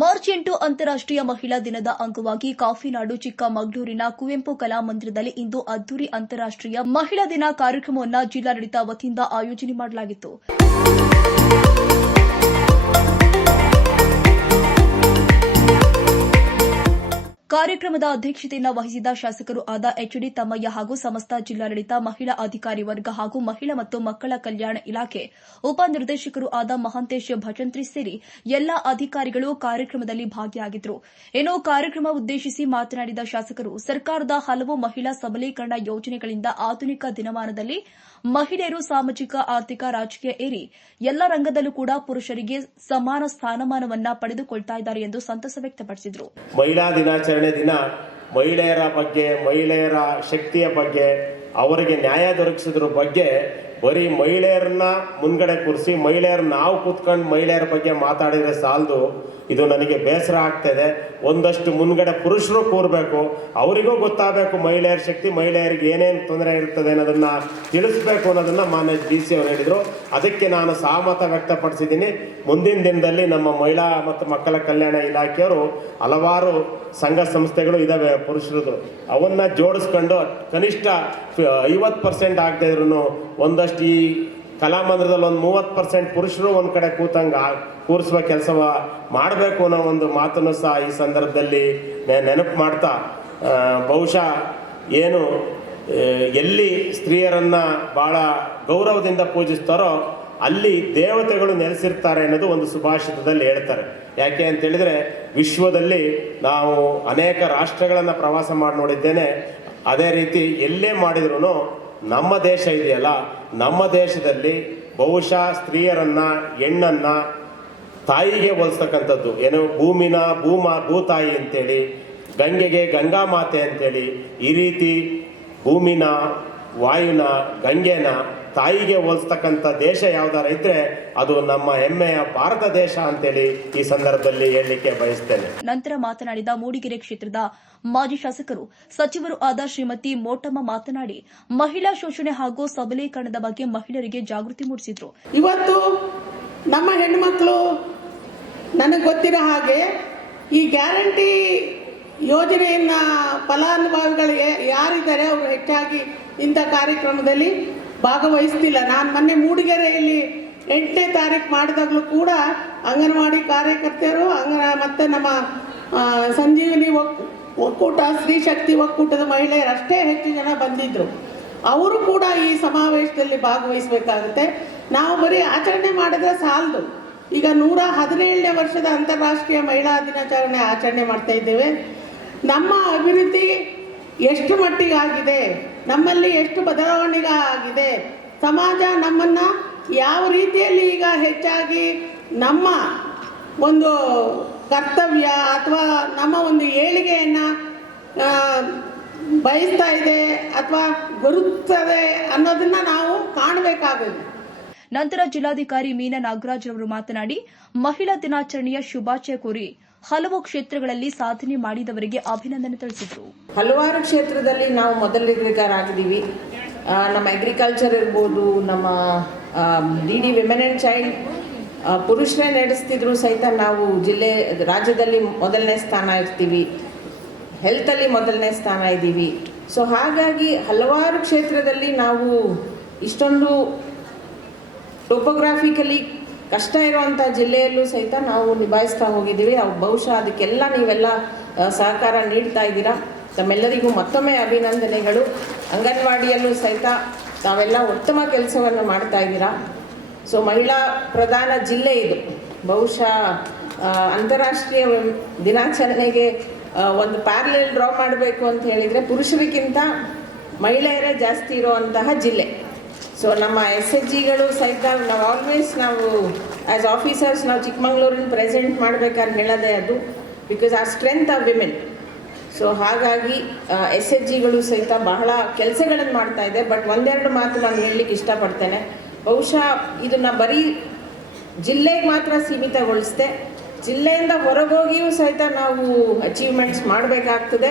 March ಎಂಟು ಅಂತಾರಾಷ್ಟೀಯ ಮಹಿಳಾ ದಿನದ ಅಂಗವಾಗಿ ಕಾಫಿನಾಡು, ಚಿಕ್ಕಮಗಳೂರಿನ ಕುವೆಂಪು ಕಲಾ ಮಂದಿರದಲ್ಲಿ ಇಂದು ಅದ್ದೂರಿ ಅಂತಾರಾಷ್ಟೀಯ ಮಹಿಳಾ ದಿನ ಕಾರ್ಯಕ್ರಮವನ್ನು ಜಿಲ್ಲಾಡಳಿತ ವತಿಯಿಂದ ಆಯೋಜನೆ ಮಾಡಲಾಗಿತ್ತು. ಕಾರ್ಯಕ್ರಮದ ಅಧ್ಯಕ್ಷತೆಯನ್ನು ವಹಿಸಿದ ಶಾಸಕರು ಆದ ಎಚ್ಡಿ ತಮ್ಮಯ್ಯ ಹಾಗೂ ಸಮಸ್ತ ಜಿಲ್ಲಾಡಳಿತ, ಮಹಿಳಾ ಅಧಿಕಾರಿ ವರ್ಗ ಹಾಗೂ ಮಹಿಳಾ ಮತ್ತು ಮಕ್ಕಳ ಕಲ್ಯಾಣ ಇಲಾಖೆ ಉಪನಿರ್ದೇಶಕರು ಆದ ಮಹಾಂತೇಶ್ ಭಜಂತ್ರಿ ಸೇರಿ ಎಲ್ಲಾ ಅಧಿಕಾರಿಗಳು ಕಾರ್ಯಕ್ರಮದಲ್ಲಿ ಭಾಗಿಯಾಗಿದ್ದರು ಇನ್ನು ಕಾರ್ಯಕ್ರಮ ಉದ್ದೇಶಿಸಿ ಮಾತನಾಡಿದ ಶಾಸಕರು, ಸರ್ಕಾರದ ಹಲವು ಮಹಿಳಾ ಸಬಲೀಕರಣ ಯೋಜನೆಗಳಿಂದ ಆಧುನಿಕ ದಿನಮಾನದಲ್ಲಿ ಮಹಿಳೆಯರು ಸಾಮಾಜಿಕ, ಆರ್ಥಿಕ, ರಾಜಕೀಯ ಏರಿ ಎಲ್ಲ ರಂಗದಲ್ಲೂ ಕೂಡ ಪುರುಷರಿಗೆ ಸಮಾನ ಸ್ಥಾನಮಾನವನ್ನ ಪಡೆದುಕೊಳ್ತಾ ಇದ್ದಾರೆ ಎಂದು ಸಂತಸ ವ್ಯಕ್ತಪಡಿಸಿದರು. ದಿನಾಚರಣೆ ದಿನ ಮಹಿಳೆಯರ ಬಗ್ಗೆ ಮಹಿಳೆಯರ ಶಕ್ತಿಯ ಬಗ್ಗೆ ಅವರಿಗೆ ನ್ಯಾಯ ದೊರಕಿಸಿದ್ರ ಬಗ್ಗೆ ಬರೀ ಮಹಿಳೆಯರನ್ನ ಮುಂದ್ಗಡೆ ಕೂರಿಸಿ, ಮಹಿಳೆಯರು ನಾವು ಕೂತ್ಕೊಂಡು ಮಹಿಳೆಯರ ಬಗ್ಗೆ ಮಾತಾಡಿದರೆ ಸಾಲದು, ಇದು ನನಗೆ ಬೇಸರ ಆಗ್ತಾಯಿದೆ ಒಂದಷ್ಟು ಮುಂದ್ಗಡೆ ಪುರುಷರು ಕೂರಬೇಕು, ಅವರಿಗೂ ಗೊತ್ತಾಗಬೇಕು ಮಹಿಳೆಯರ ಶಕ್ತಿ, ಮಹಿಳೆಯರಿಗೆ ಏನೇನು ತೊಂದರೆ ಇರ್ತದೆ ಅನ್ನೋದನ್ನು ತಿಳಿಸ್ಬೇಕು ಅನ್ನೋದನ್ನು ಮಾನ್ಯ ಡಿ ಸಿ ಅವರು ಹೇಳಿದರು. ಅದಕ್ಕೆ ನಾನು ಸಹಮತ ವ್ಯಕ್ತಪಡಿಸಿದ್ದೀನಿ. ಮುಂದಿನ ದಿನದಲ್ಲಿ ನಮ್ಮ ಮಹಿಳಾ ಮತ್ತು ಮಕ್ಕಳ ಕಲ್ಯಾಣ ಇಲಾಖೆಯವರು ಹಲವಾರು ಸಂಘ ಸಂಸ್ಥೆಗಳು ಇದ್ದಾವೆ ಪುರುಷರದು ಅವನ್ನ ಜೋಡಿಸ್ಕೊಂಡು ಕನಿಷ್ಠ ಐವತ್ತು ಪರ್ಸೆಂಟ್ ಆಗದೆ ಒಂದಷ್ಟು ಈ ಕಲಾಮಂದಿರದಲ್ಲಿ ಒಂದು ಮೂವತ್ತು ಪರ್ಸೆಂಟ್ ಪುರುಷರು ಒಂದು ಕಡೆ ಕೂತಂಗೆ ಕೂರಿಸುವ ಕೆಲಸವ ಮಾಡಬೇಕು ಅನ್ನೋ ಒಂದು ಮಾತನ್ನು ಸಹ ಈ ಸಂದರ್ಭದಲ್ಲಿ ನೆನಪು ಮಾಡ್ತಾ ಬಹುಶಃ ಏನು ಎಲ್ಲಿ ಸ್ತ್ರೀಯರನ್ನು ಭಾಳ ಗೌರವದಿಂದ ಪೂಜಿಸ್ತಾರೋ ಅಲ್ಲಿ ದೇವತೆಗಳು ನೆಲೆಸಿರ್ತಾರೆ ಅನ್ನೋದು ಒಂದು ಸುಭಾಷಿತದಲ್ಲಿ ಹೇಳ್ತಾರೆ. ಯಾಕೆ ಅಂತ ಹೇಳಿದ್ರೆ ವಿಶ್ವದಲ್ಲಿ ನಾವು ಅನೇಕ ರಾಷ್ಟ್ರಗಳನ್ನು ಪ್ರವಾಸ ಮಾಡಿ ನೋಡಿದ್ದೇನೆ. ಅದೇ ರೀತಿ ಎಲ್ಲೇ ಮಾಡಿದ್ರು ನಮ್ಮ ದೇಶ ಇದೆಯಲ್ಲ, ನಮ್ಮ ದೇಶದಲ್ಲಿ ಬಹುಶಃ ಸ್ತ್ರೀಯರನ್ನ, ಹೆಣ್ಣನ್ನ ತಾಯಿಗೆ ಹೋಲಿಸ್ತಕ್ಕಂಥದ್ದು. ಏನು? ಭೂಮಿನ ಭೂಮ, ಭೂತಾಯಿ ಅಂತೇಳಿ, ಗಂಗೆಗೆ ಗಂಗಾ ಮಾತೆ ಅಂತೇಳಿ, ಈ ರೀತಿ ಭೂಮಿನ, ವಾಯುನ, ಗಂಗೆನ ತಾಯಿಗೆ ಹೋಲಿಸ್ತಕ್ಕಂಥ ದೇಶ ಯಾವ್ದಾರ ಇದ್ರೆ ಅದು ನಮ್ಮ ಹೆಮ್ಮೆಯ ಭಾರತ ದೇಶ ಅಂತೇಳಿ ಈ ಸಂದರ್ಭದಲ್ಲಿ ಹೇಳಲಿಕ್ಕೆ ಬಯಸ್ತೇನೆ. ನಂತರ ಮಾತನಾಡಿದ ಮೂಡಿಗೆರೆ ಕ್ಷೇತ್ರದ ಮಾಜಿ ಶಾಸಕರು ಸಚಿವರು ಆದ ಶ್ರೀಮತಿ ಮೋಟಮ್ಮ ಮಾತನಾಡಿ ಮಹಿಳಾ ಶೋಷಣೆ ಹಾಗೂ ಸಬಲೀಕರಣದ ಬಗ್ಗೆ ಮಹಿಳೆಯರಿಗೆ ಜಾಗೃತಿ ಮೂಡಿಸಿದ್ರು. ಇವತ್ತು ನಮ್ಮ ಹೆಣ್ಮಕ್ಳು ನನಗೆ ಗೊತ್ತಿರೋ ಹಾಗೆ ಈ ಗ್ಯಾರಂಟಿ ಯೋಜನೆಯನ್ನ ಫಲಾನುಭವಿಗಳಿಗೆ ಯಾರಿದ್ದಾರೆ ಅವರು ಹೆಚ್ಚಾಗಿ ಇಂಥ ಕಾರ್ಯಕ್ರಮದಲ್ಲಿ ಭಾಗವಹಿಸ್ತಿಲ್ಲ. ನಾನು ಮೊನ್ನೆ ಮೂಡಿಗೆರೆಯಲ್ಲಿ ಎಂಟನೇ ತಾರೀಕು ಮಾಡಿದಾಗಲೂ ಕೂಡ ಅಂಗನವಾಡಿ ಕಾರ್ಯಕರ್ತೆಯರು, ಅಂಗನ ಮತ್ತು ನಮ್ಮ ಸಂಜೀವಿನಿ ಒಕ್, ಒಕ್ಕೂಟ, ಸ್ತ್ರೀ ಶಕ್ತಿ ಒಕ್ಕೂಟದ ಮಹಿಳೆಯರು ಅಷ್ಟೇ ಹೆಚ್ಚು ಜನ ಬಂದಿದ್ದರು ಅವರು ಕೂಡ ಈ ಸಮಾವೇಶದಲ್ಲಿ ಭಾಗವಹಿಸಬೇಕಾಗುತ್ತೆ. ನಾವು ಬರೀ ಆಚರಣೆ ಮಾಡಿದ್ರೆ ಸಾಲದು. ಈಗ ನೂರ ಹದಿನೇಳನೇ ವರ್ಷದ ಅಂತಾರಾಷ್ಟ್ರೀಯ ಮಹಿಳಾ ದಿನಾಚರಣೆ ಆಚರಣೆ ಮಾಡ್ತಾ ಇದ್ದೇವೆ. ನಮ್ಮ ಅಭಿವೃದ್ಧಿ ಎಷ್ಟು ಮಟ್ಟಿಗೆ ಆಗಿದೆ ನಮ್ಮಲ್ಲಿ ಎಷ್ಟು ಬದಲಾವಣೆಗಳಾಗಿದೆ? ಸಮಾಜ ನಮ್ಮನ್ನು ಯಾವ ರೀತಿಯಲ್ಲಿ ಈಗ ಹೆಚ್ಚಾಗಿ ನಮ್ಮ ಒಂದು ಕರ್ತವ್ಯ ಅಥವಾ ನಮ್ಮ ಒಂದು ಏಳಿಗೆಯನ್ನು ಬಯಸ್ತಾ ಇದೆ ಅಥವಾ ಗುರುತ್ತದೆ ಅನ್ನೋದನ್ನ ನಾವು ಕಾಣಬೇಕಾಗುತ್ತೆ ನಂತರ ಜಿಲ್ಲಾಧಿಕಾರಿ ಮೀನಾ ನಾಗರಾಜ್ ಅವರು ಮಾತನಾಡಿ, ಮಹಿಳಾ ದಿನಾಚರಣೆಯ ಶುಭಾಶಯ ಕೋರಿ ಹಲವು ಕ್ಷೇತ್ರಗಳಲ್ಲಿ ಸಾಧನೆ ಮಾಡಿದವರಿಗೆ ಅಭಿನಂದನೆ ತಿಳಿಸಿದರು. ಹಲವಾರು ಕ್ಷೇತ್ರದಲ್ಲಿ ನಾವು ಮೊದಲಿಗರಾಗಿದ್ದೀವಿ ನಮ್ಮ ಅಗ್ರಿಕಲ್ಚರ್ ಇರ್ಬೋದು, ನಮ್ಮ D D women and child ಪುರುಷರೇ ನಡೆಸ್ತಿದ್ರು ಸಹಿತ ನಾವು ಜಿಲ್ಲೆ, ರಾಜ್ಯದಲ್ಲಿ ಮೊದಲನೇ ಸ್ಥಾನ ಇರ್ತೀವಿ. ಹೆಲ್ತಲ್ಲಿ ಮೊದಲನೇ ಸ್ಥಾನ ಇದ್ದೀವಿ. ಸೊ ಹಾಗಾಗಿ ಹಲವಾರು ಕ್ಷೇತ್ರದಲ್ಲಿ ನಾವು ಇಷ್ಟೊಂದು ಟೋಪೋಗ್ರಾಫಿಕಲಿ ಕಷ್ಟ ಇರುವಂಥ ಜಿಲ್ಲೆಯಲ್ಲೂ ಸಹಿತ ನಾವು ನಿಭಾಯಿಸ್ತಾ ಹೋಗಿದ್ದೀವಿ. ಬಹುಶಃ ಅದಕ್ಕೆಲ್ಲ ನೀವೆಲ್ಲ ಸಹಕಾರ ನೀಡ್ತಾ ಇದ್ದೀರಾ? ತಮ್ಮೆಲ್ಲರಿಗೂ ಮತ್ತೊಮ್ಮೆ ಅಭಿನಂದನೆಗಳು. ಅಂಗನವಾಡಿಯಲ್ಲೂ ಸಹಿತ ತಾವೆಲ್ಲ ಉತ್ತಮ ಕೆಲಸವನ್ನು ಮಾಡ್ತಾ ಇದ್ದೀರಾ? ಸೊ ಮಹಿಳಾ ಪ್ರಧಾನ ಜಿಲ್ಲೆ ಇದು. ಬಹುಶಃ ಅಂತಾರಾಷ್ಟ್ರೀಯ ದಿನಾಚರಣೆಗೆ ಒಂದು ಪ್ಯಾರ್ಲೆಲ್ ಡ್ರಾ ಮಾಡಬೇಕು ಅಂತ ಹೇಳಿದರೆ, ಪುರುಷರಿಗಿಂತ ಮಹಿಳೆಯರೇ ಜಾಸ್ತಿ ಇರುವಂತಹ ಜಿಲ್ಲೆ. ಸೊ ನಮ್ಮ ಎಸ್ ಎಚ್ ಜಿಗಳು ಸಹಿತ ನಾವು ಆಲ್ವೇಸ್ ನಾವು ಆ್ಯಸ್ ಆಫೀಸರ್ಸ್ ನಾವು ಚಿಕ್ಕಮಂಗ್ಳೂರಿನ ಪ್ರೆಸೆಂಟ್ ಮಾಡ್ಬೇಕಾದ್ರೆ ಹೇಳೋದೇ ಅದು ಬಿಕಾಸ್ ಆ ಸ್ಟ್ರೆಂತ್ ಆರ್ ವಿಮೆನ್ ಸೊ ಹಾಗಾಗಿ ಎಸ್ ಎಚ್ ಜಿಗಳು ಸಹಿತ ಬಹಳ ಕೆಲಸಗಳನ್ನು ಮಾಡ್ತಾ ಇದೆ ಬಟ್ ಒಂದೆರಡು ಮಾತು ನಾನು ಹೇಳಲಿಕ್ಕೆ ಇಷ್ಟಪಡ್ತೇನೆ. ಬಹುಶಃ ಇದನ್ನು ಬರೀ ಜಿಲ್ಲೆಗೆ ಮಾತ್ರ ಸೀಮಿತಗೊಳಿಸ್ದೆ, ಜಿಲ್ಲೆಯಿಂದ ಹೊರಗೋಗಿಯೂ ಸಹಿತ ನಾವು ಅಚೀವ್ಮೆಂಟ್ಸ್ ಮಾಡಬೇಕಾಗ್ತದೆ.